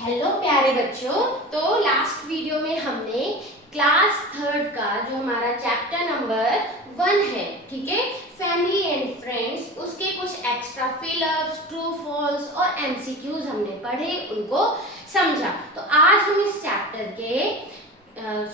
Hello प्यारे बच्चों। तो लास्ट वीडियो में हमने क्लास थर्ड का जो हमारा चैप्टर नंबर 1 है, ठीक है, फैमिली एंड फ्रेंड्स, उसके कुछ एक्स्ट्रा फिलअप्स, ट्रू फॉल्स और एमसीक्यूज हमने पढ़े, उनको समझा। तो आज हम इस चैप्टर के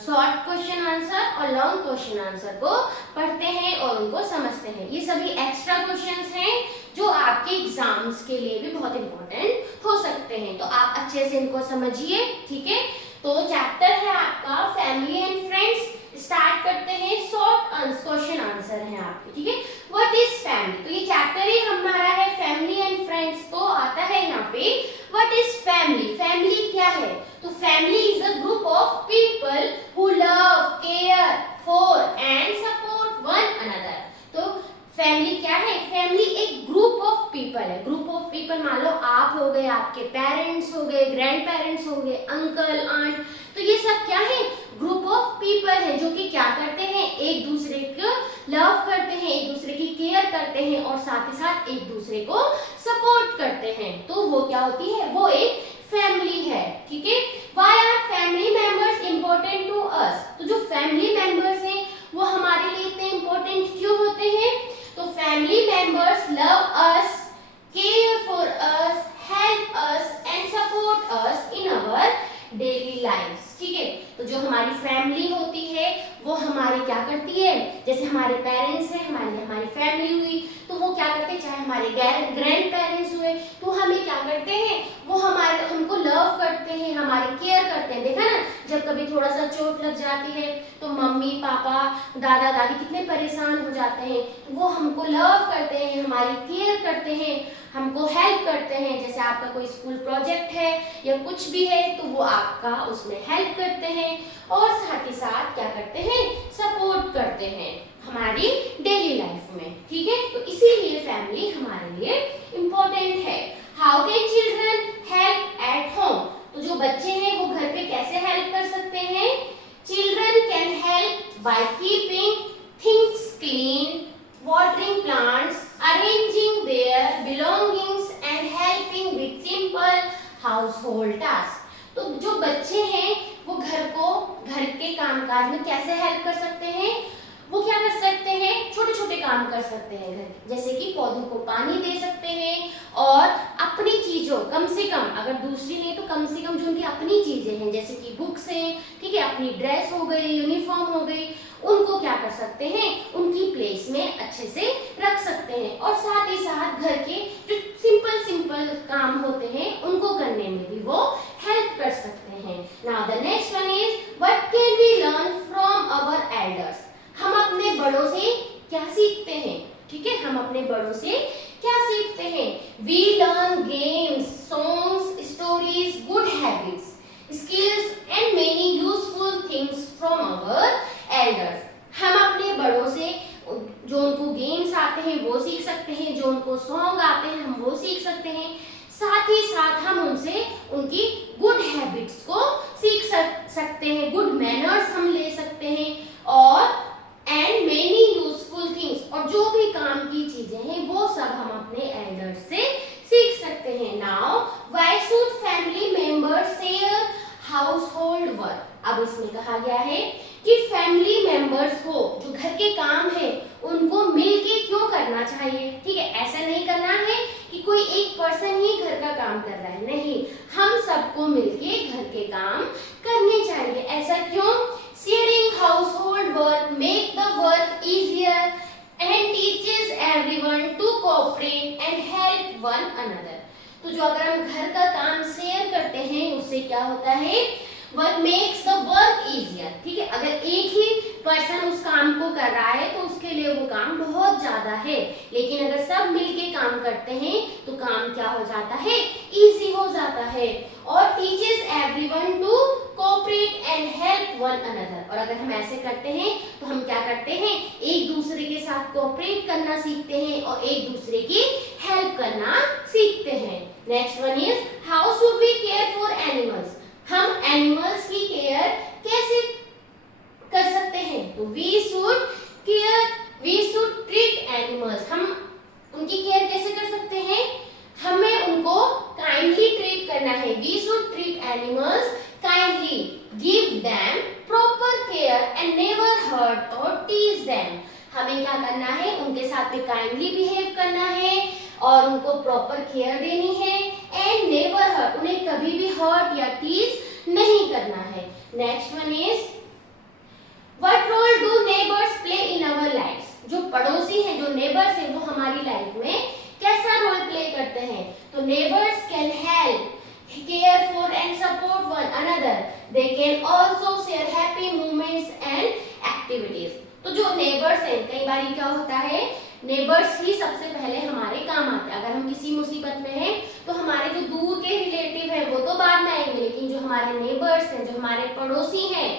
शॉर्ट क्वेश्चन आंसर और लॉन्ग क्वेश्चन आंसर को पढ़ते हैं और उनको समझते हैं। ये सभी एक्स्ट्रा क्वेश्चंस हैं जो आपके एग्जाम्स के लिए भी बहुत इंपॉर्टेंट हो सकते हैं, तो आप अच्छे से इनको समझिए, ठीक है। तो चैप्टर है आपका फैमिली एंड फ्रेंड्स। स्टार्ट करते हैं। शॉर्ट क्वेश्चन आंसर है आपके, ठीक है। What is family? तो ये चैप्टर ही हमारा है फैमिली एंड फ्रेंड्स। तो आता है यहाँ पे व्हाट इज फैमिली? फैमिली क्या है? तो family is a group of people who love, care for and support one another. तो फैमिली क्या है? फैमिली एक ग्रुप ऑफ पीपल है। ग्रुप ऑफ पीपल मान लो आप हो गए, आपके पेरेंट्स हो गए, ग्रैंड पेरेंट्स हो गए, अंकल आंट, तो ये सब क्या है? ग्रुप ऑफ पीपल है जो कि क्या करते हैं? एक दूसरे को लव करते हैं, एक दूसरे की केयर करते हैं और साथ ही साथ एक दूसरे को सपोर्ट करते हैं। तो वो क्या होती है? वो एक फैमिली है, ठीक है। Why are family members important to us? तो जो फैमिली मेंबर्स हैं वो हमारे लिए इतने इंपॉर्टेंट क्यों होते हैं? तो family members love us, care for us, help us and support us in our daily life, ठीक है। तो जो हमारी फैमिली होती है वो हमारे क्या करती है? जैसे हमारे पेरेंट्स हैं, हमारी फैमिली हुई, तो वो क्या करते हैं? चाहे हमारे ग्रैंड पेरेंट्स हुए, तो हमें क्या करते हैं? वो हमको लव करते हैं, हमारी केयर करते हैं। देखा ना, जब कभी थोड़ा सा चोट लग जाती है तो मम्मी पापा दादा दादी कितने परेशान हो जाते हैं, तो वो हमको लव करते हैं, हमारी केयर करते हैं, हमको हेल्प करते हैं। जैसे आपका कोई स्कूल प्रोजेक्ट है या कुछ भी है तो वो आपका उसमें हेल्प करते हैं और साथ ही साथ क्या करते हैं? सपोर्ट करते हैं हमारी डेली लाइफ में, ठीक है। तो इसीलिए फैमिली हमारे लिए इम्पोर्टेंट है। How can children help at home? तो जो बच्चे हैं वो घर पे कैसे हेल्प कर सकते हैं? Children can help by keeping things clean, watering plants, arranging their belongings and helping with simple household tasks. तो जो बच्चे हैं वो घर के कामकाज में कैसे हेल्प कर सकते हैं? वो क्या कर सकते हैं? छोटे छोटे काम कर सकते हैं घर के, जैसे कि पौधों को पानी दे सकते हैं और अपनी चीजों, कम से कम, अगर दूसरी नहीं तो कम से कम जो उनकी अपनी चीजें हैं जैसे कि बुक्स हैं, ठीक है, अपनी ड्रेस हो गई, यूनिफॉर्म हो गई, उनको क्या कर सकते हैं? उनकी प्लेस में अच्छे से रख सकते हैं और साथ ही साथ घर के जो सिंपल काम होते हैं उनको करने में भी वो हेल्प कर सकते हैं। Now the next one is what can we learn from our elders? हम अपने बड़ों से क्या सीखते हैं? ठीक है, हम अपने बड़ों से क्या सीखते हैं? We learn games, songs, stories, good habits, skills and many useful things from our elders. हम अपने बड़ों से जो उनको गेम्स आते हैं वो सीख सकते हैं, जो उनको सॉन्ग आते हैं हम वो सीख सकते हैं, साथ ही साथ हम उनसे उनकी गुड हैबिट्स को सीख सकते हैं, गुड मैनर्स हम ले सकते हैं और एंड मेनी यूजफुल थिंग्स, और जो भी काम की चीजें हैं वो सब हम अपने एल्डर्स से सीख सकते हैं। Now why should family members share household work? अब इसमें कहा गया है कि फैमिली मेंबर्स को जो घर के काम है उनको मिलके क्यों करना चाहिए, ठीक है। ऐसा नहीं करना है कि कोई एक पर्सन ही घर का काम कर रहा है, नहीं, हम सबको मिलके घर के काम करने चाहिए। ऐसा क्यों? Sharing household work make the work easier and teaches everyone to cooperate and help one another. तो जो अगर हम घर का काम शेयर करते हैं उससे क्या होता है? Work makes the work easier, ठीक है। अगर एक ही पर्सन उस काम को कर रहा है तो उसके लिए वो काम बहुत ज्यादा है, लेकिन अगर सब मिलके काम करते हैं तो काम क्या हो जाता है? इजी हो जाता है। और teaches everyone to cooperate and help one another, और अगर हम ऐसे करते हैं तो हम क्या करते हैं? एक दूसरे के साथ कोऑपरेट करना सीखते हैं और एक दूसरे की हेल्प करना सीखते हैं। Next one is how should we care for animals? हम एनिमल्स की केयर कैसे कर सकते हैं? तो वी शुड ट्रीट एनिमल्स, हम उनकी केयर कैसे कर सकते हैं? हमें उनको काइंडली ट्रीट करना है। We should treat animals kindly, give them proper care and never hurt or tease them. हमें क्या करना है, उनके साथ में काइंडली बिहेव करना है और उनको प्रॉपर केयर देनी है एंड नेवर हर्ट, उन्हें कभी भी हर्ट या टीज नहीं करना है। Next one is what role do neighbours play in our lives. जो पड़ोसी हैं, जो नेबर्स हैं, वो हमारी लाइफ में कैसा रोल प्ले करते हैं। तो neighbours can help, care for and support one another. They can also share happy moments and activities. तो जो नेबर्स हैं, कई बार क्या होता है, नेबर्स ही सबसे पहले हमारे काम आते हैं। अगर हम किसी मुसीबत में हैं तो हमारे जो दूर के रिलेटिव हैं वो तो बाद में आएंगे, लेकिन जो हमारे नेबर्स हैं, जो हमारे पड़ोसी हैं,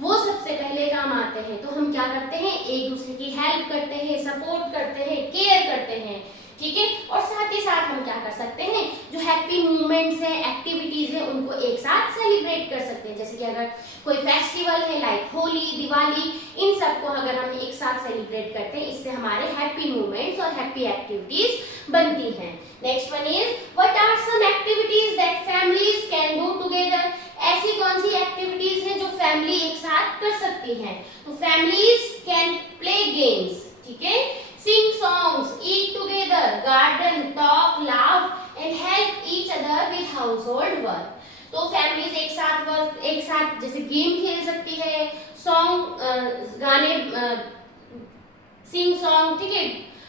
वो सबसे पहले काम आते हैं। तो हम क्या करते हैं, एक दूसरे की हेल्प करते हैं, सपोर्ट करते हैं, केयर करते हैं, ठीक है। और साथ ही साथ हम क्या कर सकते हैं, जो हैप्पी मोमेंट्स हैं, एक्टिविटीज हैं, उनको एक साथ सेलिब्रेट कर सकते हैं। जैसे कि अगर कोई फेस्टिवल है लाइक होली, दिवाली, इन सबको अगर हम एक साथ सेलिब्रेट करते हैं, इससे हमारे हैप्पी मोमेंट्स और हैप्पी एक्टिविटीज बनती हैं। Next one is what are some activities that families can do together. ऐसी कौन सी एक्टिविटीज हैं जो फैमिली एक साथ कर सकती हैं। तो फैमिलीज कैन प्ले गेम्स, ठीक है, sing songs, eat together, garden, talk, laugh and help each other with household work. तो फैमिलीज एक साथ जैसे गेम खेल सकती है, सॉन्ग गाने सिंग सॉन्ग, ठीक है,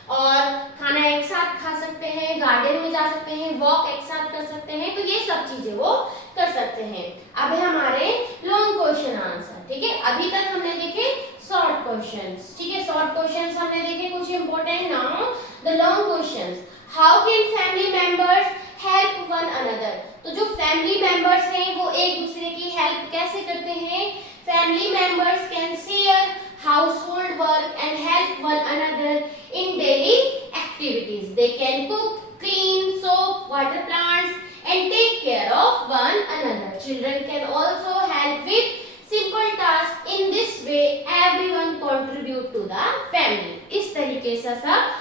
और खाना एक साथ खा सकते हैं, गार्डन में जा सकते हैं, वॉक एक साथ कर सकते हैं। तो ये सब चीजें वो कर सकते हैं। अब है हमारे लॉन्ग क्वेश्चन आंसर, ठीक है। अभी तक हमने देखे शॉर्ट क्वेश्चंस, ठीक है, शॉर्ट क्वेश्चंस हमने देखे कुछ important. Now the long questions, how can family members help one another. तो जो फैमिली मेंबर्स हैं वो एक दूसरे की हेल्प कैसे करते हैं। Family members can share household work and help one another in daily activities. They can cook, clean, soap, water plants and take care of one another. Children can also help with simple tasks. In this way everyone contribute to the family. इस तरीके से सब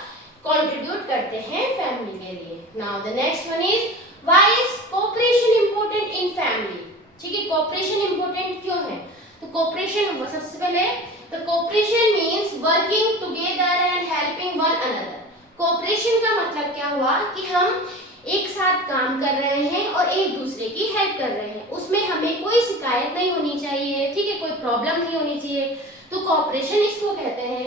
contribute करते हैं family के लिए। Now the next one is why is cooperation important in family। ठीक है, cooperation important क्यों है। तो cooperation सबसे पहले तो cooperation means working together and helping one another। cooperation का मतलब क्या हुआ कि हम एक साथ काम कर रहे हैं और एक दूसरे की हेल्प कर रहे हैं, उसमें हमें कोई शिकायत नहीं होनी चाहिए, ठीक है, कोई प्रॉब्लम नहीं होनी चाहिए। तो cooperation इसको कहते हैं।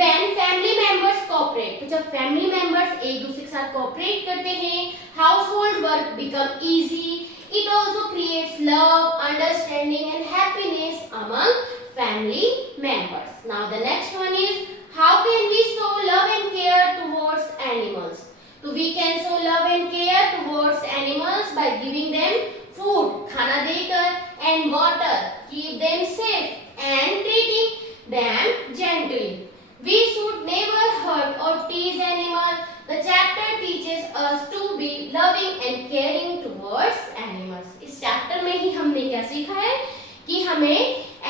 When family members cooperate, तो जब family members एक दूसरे के साथ cooperate करते हैं, household work become easy. It also creates love, understanding and happiness among family members. Now the next one is how can we show love and care towards animals। तो we can show love and care towards animals by giving them food, खाना देकर, and water, keep them safe and treating them gently. We should never hurt or tease animals. The chapter teaches us to be loving and caring towards animals। इस chapter में ही हमने क्या सीखा है कि हमें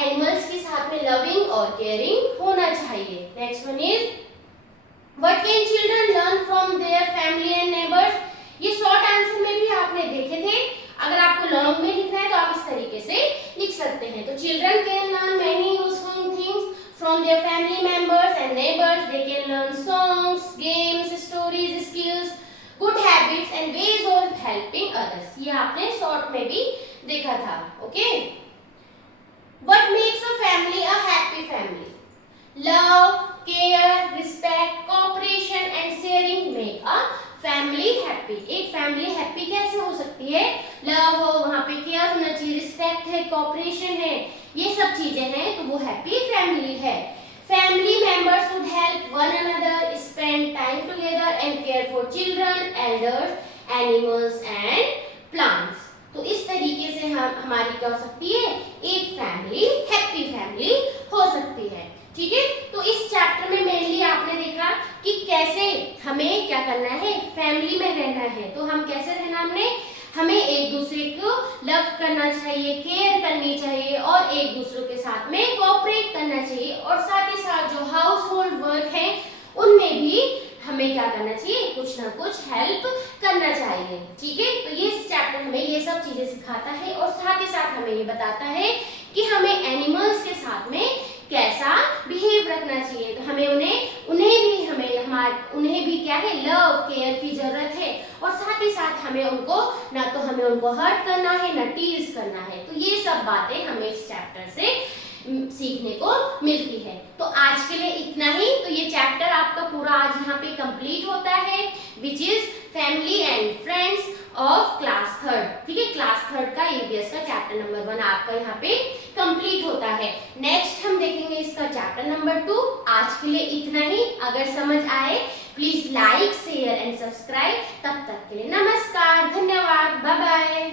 एनिमल्स के साथ में लविंग और केयरिंग होना चाहिए। Next one is what can children learn from their family and neighbours. ये शॉर्ट आंसर में भी आपने देखे थे। अगर आपको लॉन्ग में लिखना है तो आप इस तरीके से लिख सकते हैं। तो children can learn many useful things from their family members and neighbors. They can learn songs, games, stories, skills, good habits and ways of helping others। ये आपने शॉर्ट में भी देखा था। Okay, what makes a family a happy family? Love, care, respect, cooperation and sharing make a family happy। एक family happy कैसे हो सकती है। लव हो, वहाँ पे केयर होना चाहिए, रिस्पेक्ट है, कॉपरेशन है, ये सब चीजें हैं, तो वो हैप्पी फैमिली है। Family members should help one another, spend time together and care for children, elders, animals and plants. तो इस तरीके से हमारी क्या हो सकती है, एक फैमिली हैप्पी फैमिली हो सकती है। ठीक है, तो इस चैप्टर में मेनली आपने देखा कि कैसे हमें क्या करना है, फैमिली में रहना है। तो हम कैसे रहना, हमें एक दूसरे को लव करना चाहिए, केयर करनी चाहिए और एक दूसरे के साथ में कोऑपरेट करना चाहिए। और साथ ही साथ जो हाउस होल्ड वर्क है उनमें भी हमें क्या करना चाहिए, कुछ ना कुछ हेल्प करना चाहिए। ठीक है, तो ये चैप्टर हमें ये सब चीजें चीजें सिखाता है और साथ ही साथ हमें ये बताता है कि हमें एनिमल्स के साथ में कैसा बिहेव रखना चाहिए। तो हमें उन्हें भी क्या है, लव केयर की जरूरत है और साथ ही साथ हमें उनको हर्ट करना है ना टीज करना है। तो ये सब बातें हमें इस चैप्टर से सीखने को मिलती है। तो आज के लिए इतना ही। तो ये चैप्टर आपका पूरा आज यहाँ पे कंप्लीट होता है, which is family and friends of class third. ठीक है, क्लास थर्ड का ईवीएस का चैप्टर नंबर 1 आपका यहाँ पे कंप्लीट होता है। नेक्स्ट हम देखेंगे इसका चैप्टर नंबर 2। आज के लिए इतना ही। अगर समझ आए please like share and subscribe. तब तक के लिए नमस्कार, धन्यवाद, बाय बाय।